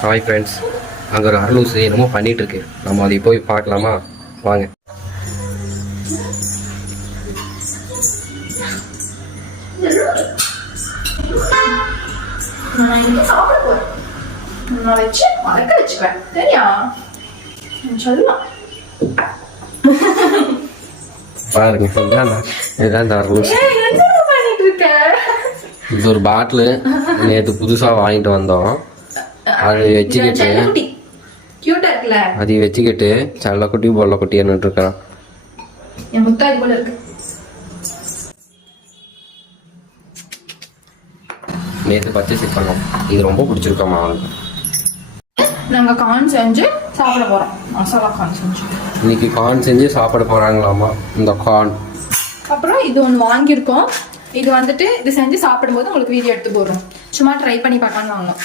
Hi friends, அங்கே ஒரு அரலூசு என்னமோ பண்ணிகிட்டு இருக்கு. நம்ம அதை போய் பார்க்கலாமா? வாங்க. பாருங்க, இதுதான் இந்த அரலூசு. இது ஒரு பாட்டிலு நேற்று புதுசாக வாங்கிட்டு வந்தோம். அது வச்சுக்கிட்டு சல்லக்குட்டி பொல்லக்குட்டி என்னட்டு இருக்கான். நேற்று பர்ச்சேஸ் பண்ணோம். இது ரொம்ப பிடிச்சிருக்கோமா அவனுக்கு. நாங்க கார்ன் செஞ்சு சாப்பிட போறோம். மசாலா கார்ன் செஞ்சு இன்னைக்கு கார்ன் செஞ்சு சாப்பிட போறாங்களாமா. இந்த கார்ன் அப்புறம் இது ஒன்று வாங்கியிருக்கோம். இது வந்துட்டு இது செஞ்சு சாப்பிடும்போது உங்களுக்கு வீடியோ எடுத்து போடுறோம். சும்மா ட்ரை பண்ணி பார்க்கலாம்னு வாங்கலாம்.